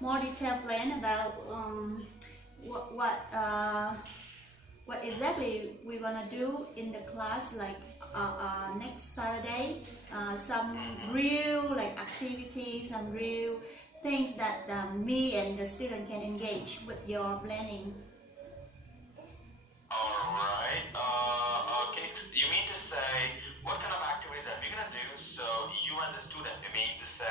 more detailed plan about what what uh, what exactly we're gonna do in the class, like next Saturday, some real like activities, some real things that me and the student can engage with your planning. Alright. You mean to say what kind of activities are we gonna do? So you and the student, you mean to say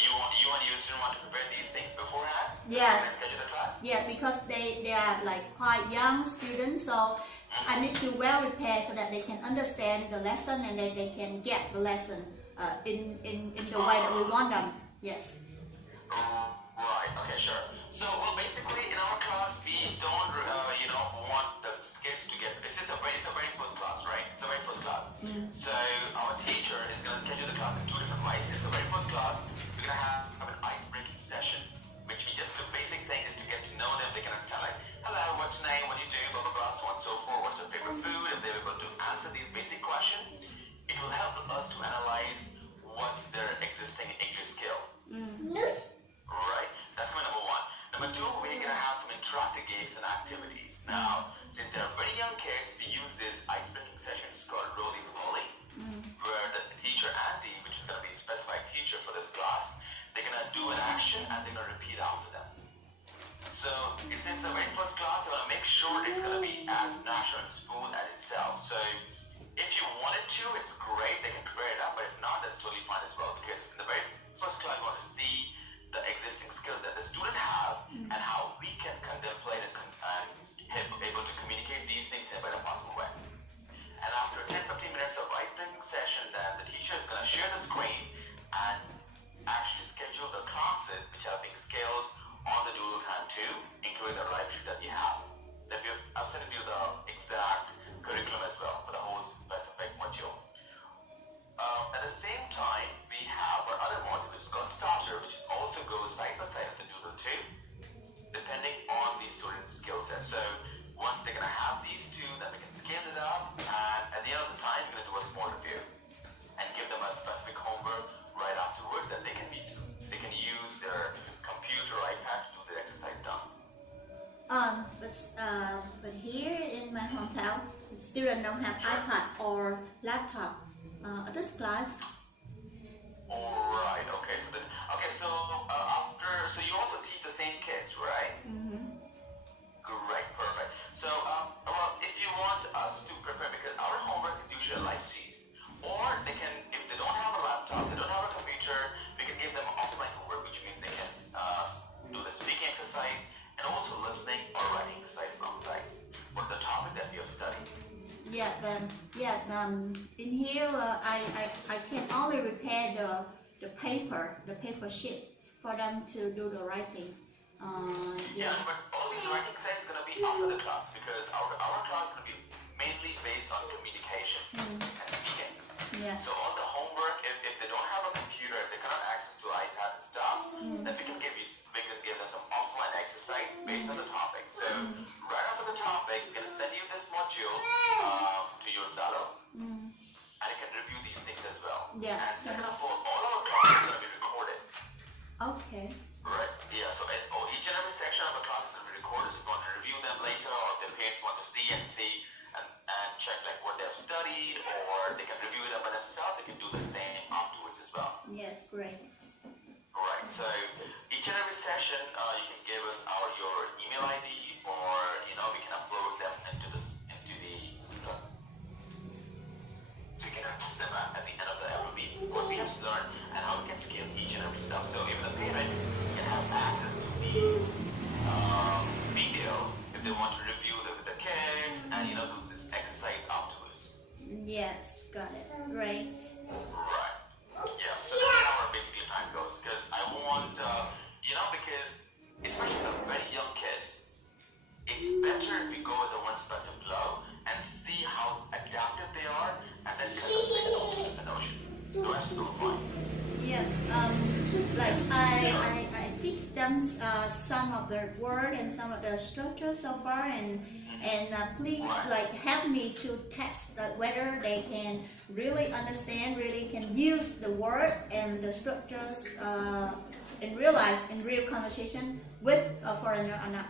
you and your student want to prepare these things beforehand? Yes. And schedule the class? Yeah, because they are like quite young students, so I need to well prepare so that they can understand the lesson and they can get the lesson in the way that we want them. Yes. Right. Okay. Sure. So, well, basically, in our class, we don't, want the kids to get. It's a very first class, right? It's a very first class. So, our teacher is going to schedule the class in two different ways. It's a very first class. We're going to have an ice-breaking session, which we just the basic thing is to get to know them. They can understand like, hello, what's your name? What do you do? Blah blah blah, so on and so forth. What's your favorite food? If they're able to answer these basic questions, it will help us to analyze what's their existing English skill. Right? That's my number one. Number two, we're going to have some interactive games and activities. Now, since they're very young kids, we use this ice-breaking sessions called Roly Roly, where the teacher, Andy, which is going to be a specified teacher for this class, they're going to do an action and they're going to repeat after them. So, since the very first class, I want to make sure it's going to be as natural and smooth as itself. So, if you wanted to, it's great. They can prepare it up, but if not, that's totally fine as well. Because in the very first class, we want to see the existing skills that the student have and how we can contemplate and able to communicate these things in a better possible way. And after 10-15 minutes of ice-breaking session, then the teacher is going to share the screen and actually schedule the classes which are being scaled on the Doodle Time too, including the live sheet that we have. I've sent you the exact curriculum as well for the whole specific module. At the same time, we have our other module, which is called Starter, which also goes side by side with the Doodle 2, depending on the student's skill set. So once they're going to have these two, then we can scale it up, and at the end of the time, we're going to do a small review and give them a specific homework right afterwards that they can use their computer or iPad to do the exercise done. But here in my hometown, students don't have iPad or laptop. This class. Alright, okay, so you also teach the same kids, right? Great, perfect. So, well, if you want us to prepare, because our homework is usually a live sheet, or they can, if they don't have a laptop, they don't have a computer, we can give them offline homework, which means they can do the speaking exercise and also listening or writing exercise alongside for the topic that we have studied. In here I can only prepare the paper sheet for them to do the writing. But all these writing exercises is going to be after the class, because our class is going to be mainly based on communication and speaking. So all the homework, if they don't have a computer, if they cannot access to iPad and stuff, then we can give them some offline exercise based on the topic. So right after the topic, we're going to send you this module to your Zalo, and you can review these things as well. And second of all our classes are going to be recorded. Okay. Right? Yeah, so each and every section of a class is going to be recorded. So if you want to review them later, or if their parents want to see and check like what they have studied, or they can review it up by themselves, they can do the same afterwards as well. Yes, great. Right, so each and every session, you can give us your email ID, or we can upload them into the so you can access them at the end of every week, what we have learned and how we can scale each and every stuff. So even the parents can have access to these videos if they want to review them with the kids and do this exercise afterwards. Yes, got it. Great. Right. Yeah, so this is how our basically plan goes, because I want, because especially the very young kids, it's better if we go with the one specific flow and see how adaptive they are, and then kind of make it ultimate the notion. The rest is all fine. Yeah, like I teach them some of the word and some of the structure so far, and please like help me to test whether they can really understand, really can use the word and the structures in real life, in real conversation with a foreigner or not.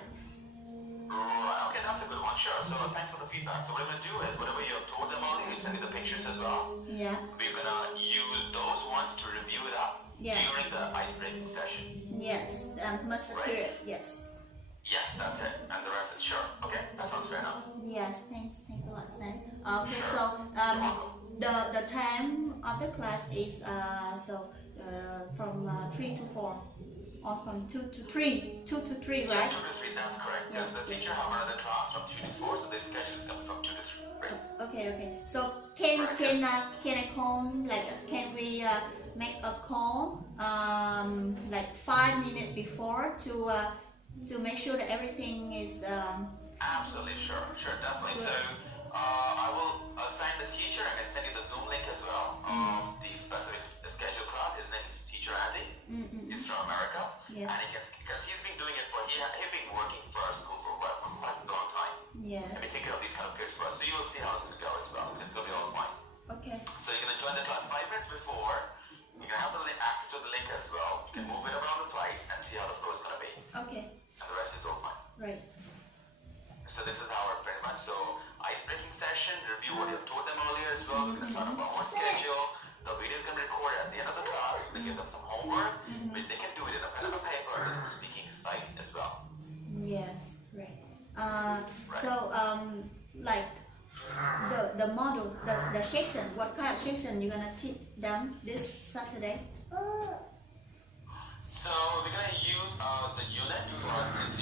Right, okay, that's a good one, sure. So thanks for the feedback. So what I'm gonna do is whatever you have told them earlier, you send me the pictures as well. Yeah. We're gonna use those ones to review it up during the ice-breaking session. Yes, much curious. Yes. Yes, that's it. And the rest is sure. Okay, that sounds fair enough. Yes, thanks a lot, Stan. Okay, Sure. so You're welcome. the time of the class is from 3 to 4, or from 2 to 3, 2 to 3, Yeah, right? 2 to 3, that's correct. Because Yes, the teacher yes. have another class from 2 to 4, so this schedule is coming from 2 to 3. Right? Okay. So can I call, like, can we make a call like 5 minutes before to make sure that everything is Absolutely, sure, definitely. So I will assign the teacher and then send you the Zoom link as well of the specific schedule class. His name is Teacher Andy. He's from America, Yes. and because he's been doing it for he's been working for our school for quite a long time. Yes. And we take care of these kind of kids for us. So you will see how it's gonna go as well. It's gonna be all fine. Okay. So you're gonna join the class 5 minutes before. You're gonna have the access to the link as well. You can move it around the place and see how the flow is gonna be. Okay. And the rest is all fine. Right. So this is our pretty much ice-breaking session, review what you've told them earlier as well. We're going to start up our own schedule. The video is going to be recorded at the end of the class. We're going to give them some homework. They can do it in a pen and a paper with speaking exercise as well. Yes. Right. So like the model, the section, what kind of section you're gonna teach them this Saturday? So we're going to use the unit for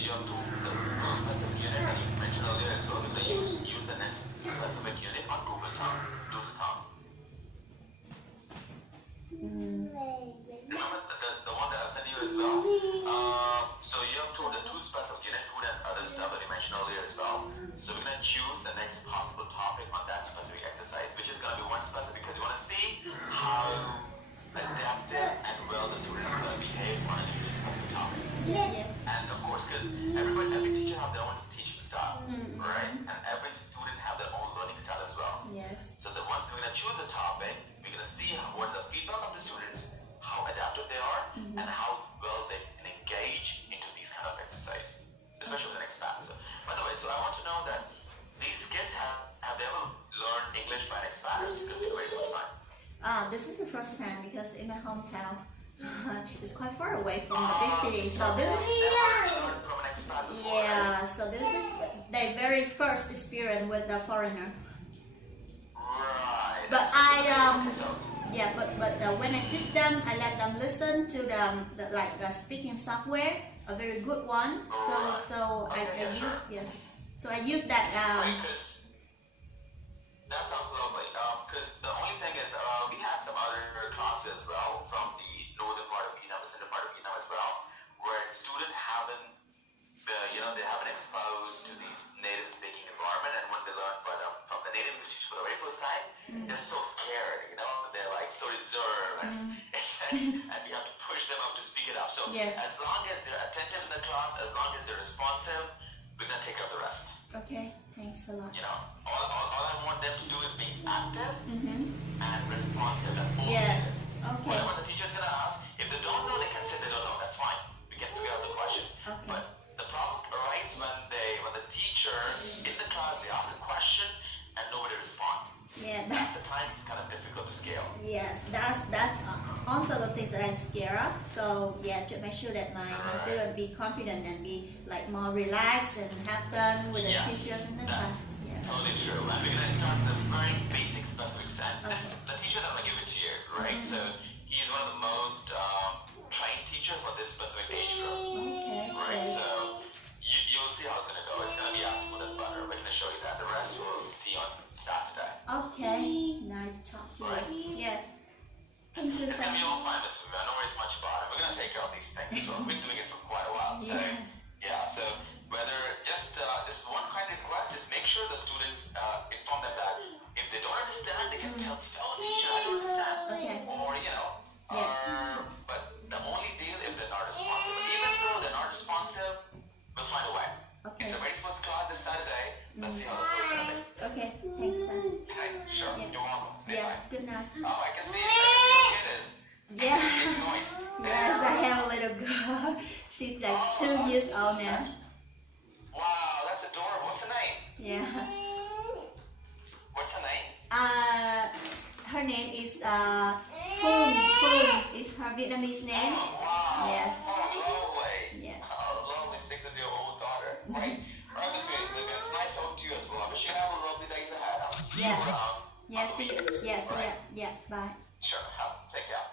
you have the two specific unit that you mentioned earlier as well. We're going to use the next specific unit on Google Talk. Remember the one that I sent you as well? So you have told the two specific unit, food and other stuff that you mentioned earlier as well. So we're going to choose the next possible topic on that specific exercise, which is going to be one specific because you want to see how adaptive and well the students are going to behave on a new specific topic. Yes. And of course, because every teacher have their own teaching style, right? And every student have their own learning style as well. Yes. So we're going to choose the topic. We're going to see what's the feedback of the students, how adaptive they are, and how well they can engage into these kind of exercise, especially with the next class. So, by the way, so I want to know that these kids have they ever learned English by an expat? It's going to be the very first time. This is the first time because in my hometown it's quite far away from the big city. So this is never learned from an expat before, right? so this is their very first experience with the foreigner. Right. But Okay, so but when I teach them, I let them listen to the speaking software, a very good one. So I use So I use that. right, because that sounds lovely. Because the only thing is, we had some other classes as well from the northern part of Vietnam, the central part of Vietnam as well, where students haven't, they haven't exposed to these native speaking environment, and when they learn from the native English for the very first time, they're so scared, they're like so reserved, and we have to push them up to speak it up. So as long as they're attentive in the class, as long as they're responsive, we're gonna take care of the rest. Okay, thanks a lot. All I want them to do is be active and responsive and focused. Yes. Okay. Whatever the teacher's gonna ask, if they don't know, they can say they don't know. That's fine. We can figure out the question. Okay. But the problem arises when the teacher in the class they ask a question and nobody responds. Yeah, That's the time it's kind of difficult to scale. yes, that's also the thing that I'm scared of. So to make sure that my student be confident and be like more relaxed and have fun with the teachers in the class. Yeah. Totally true. And we're gonna start with a very basic specific set. The teacher that I'm gonna give it to you, right? So he's one of the most trained teacher for this specific age group. Okay. Right, so you'll see how it's going to go. It's going to be as smooth as butter. We're going to show you that. The rest we'll see on Saturday. Okay. Nice talk to Right. you. Yes. Thank you It's so going to be much. all fine, Miss Fuga. I know it's much fun. We're going to take care of these things. So we've been doing it for quite a while. So, so whether just this one kind of request is make sure the students inform them that if they don't understand, they can tell teacher, I don't understand. Okay. Or, but the only deal if they're not responsive. Even though they're not responsive, we'll find a way. Okay. It's the very first class this Saturday. Let's see how the flow is going to be. Okay. Thanks, sir. Okay, sure. Yeah. You're welcome. Yeah. Anytime. Good night. Oh, I can see your kid is. Yeah. Making noise. Yes, I have a little She's like 2 years old now. Wow, that's adorable. What's her name? Yeah. What's her name? Her name is Phương. Phương is her Vietnamese name. Oh, wow. Yes. Oh, lovely. Yes. Oh, lovely 6-year-old daughter. Right? Right, Miss Vivian. It's nice talking to you as well. I wish you have a lovely days ahead. I'll see you Yes. around. Yes. See. Yes. Right. Yeah. Yeah. Bye. Sure. Take care.